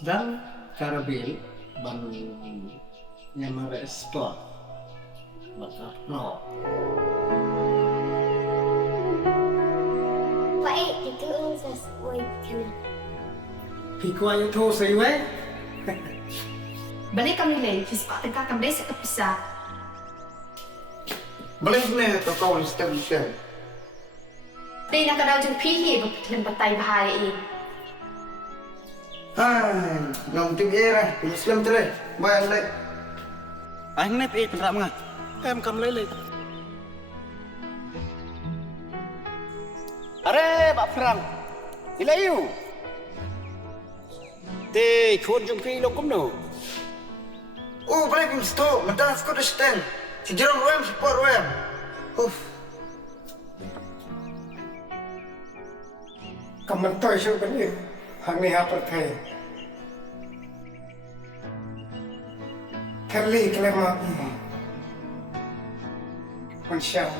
Dan karabil ban nyamare sport bakar no vậy thì cứ sẽ quay thế này Hikuay to sa iwe Balik kami lagi, sebab tengah kami desa kepisah. balik ne to kawan step siya Đây là cái đầu chân phi hi bậc lên bậc tay bahaya ini. hai ngom tim era Islam tere bayang lek Anh nếp ít rạm ngà. em cầm lấy lek Are, Pak Fram. Ilayu. Te khôn trong khi lo kumno. balik sto madas ko sten si jerong rem support rem Kaman toy siya ba niya? Hangni hapar kaya. Thylli khlem maphi. Mynsiem.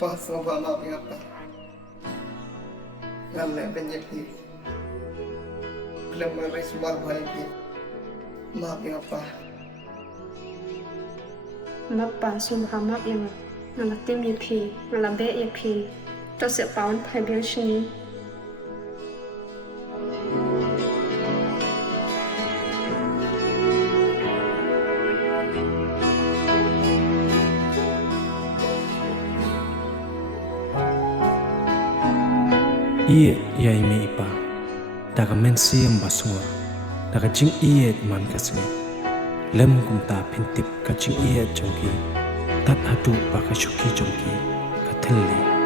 Pas soba maphi apa? Ngan banyak ni. Khlem maris bar bhai maphi apa? Mappa sumhamak yang ngalatim yapi, ngalabe yapi. Cho sẽ báo phải biến sinh Ieid yai me ipa daga mynsiem ba sngur daga jingieid man ka sngi lem kumta phintip ka jingieid jongki tat haduh ba ka Shuki jongki ka Thylli